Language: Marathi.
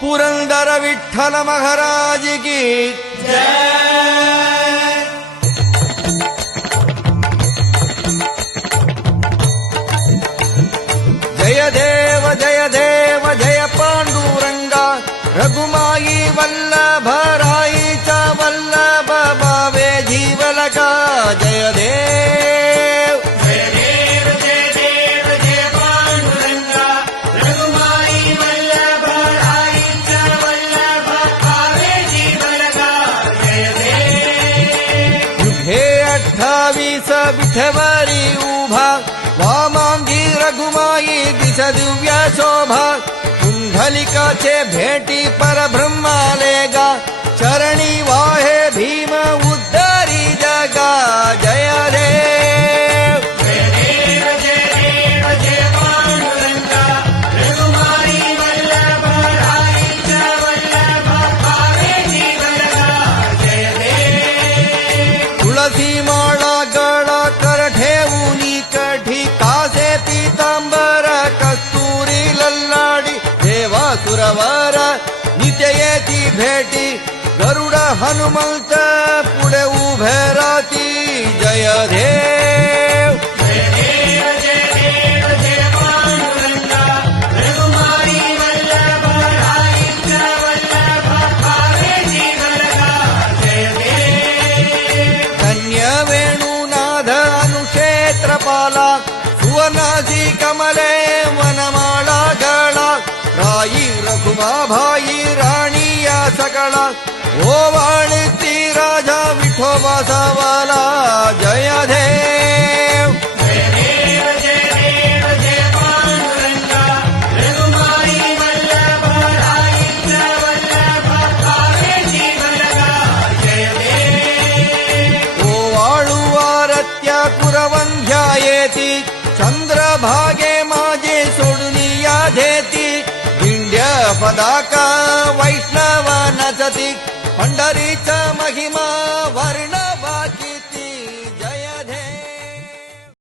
पुरंदर विठ्ठल महाराज की जय। जय देव जय देव जय पांडुरंगा रघुमाई वल्लभ राईचा वल्लभ भावे जीवलका जय देव जय देव जय देव जय पांडुरंगा रघुमाई वल्लभ राईचा वल्लभ भावे जीवलका जय देव। युगे 28 विठवरी उभा वामांगी रघुमाई दिस दिव्य शोभा कुंडलिकाचे भेटी परब्रह्मालेगा चरणी वाहे भीम उद्धारी जगा जय देव जय देव जय देव जय पांडुरंगा रघुमाई वल्लभ राईचा वल्लभ भावे जीवलका जय देव। तुळसी माळा गळा कर ठेवूनी कठी कासे पीतांबर कस्तुरी लल्लाडी देवा सुरवर नित्य येती भेटी गरुड हनुमंत पुढे उभे राती जय देव जय देव जय देव जय पांडुरंगा रघुमाई वल्लभ राईचा वल्लभ भावे जीवलका जय देव। धन्य वेणुनाथ अनुक्षेत्रपाला सुवर्णासी कमले वनमाळा गळा राई रघुमा भाई राणी या सकळा ओवाळती राजा विठोबा सावाला जय देव जय देव जय देव जय पांडुरंगा रघुमाई वल्लभ राईचा वल्लभ भावे जीवलका जय देव। ओवाळू आरत्या कुरवंध्या येती चंद्रभागे माझे सोडून या धेती दिंड्य पदाका वैष्णव नचती पंढरीचा महिमा वर्ण